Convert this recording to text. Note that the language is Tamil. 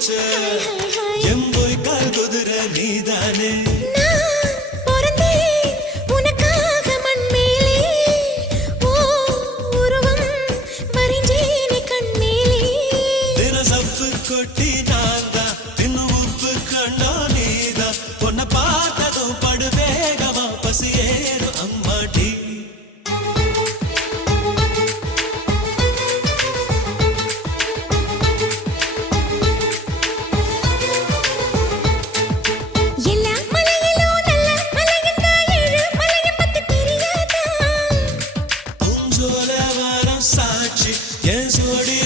பிடிச்ச எம்போய் கால் குதிர நீதானே கொட்டி நான்தா தின்னு உப்பு கண்ணா நீதா பொண்ண பார்த்ததும் படுவேகமா பசி ஏறும் அம்மாடி எல்லா மலையிலும் நல்ல மலையந்தா ஏழு மலையை பத்தி தெரியாதா உஞ்சோல வாரம் சாட்சி என் சோடி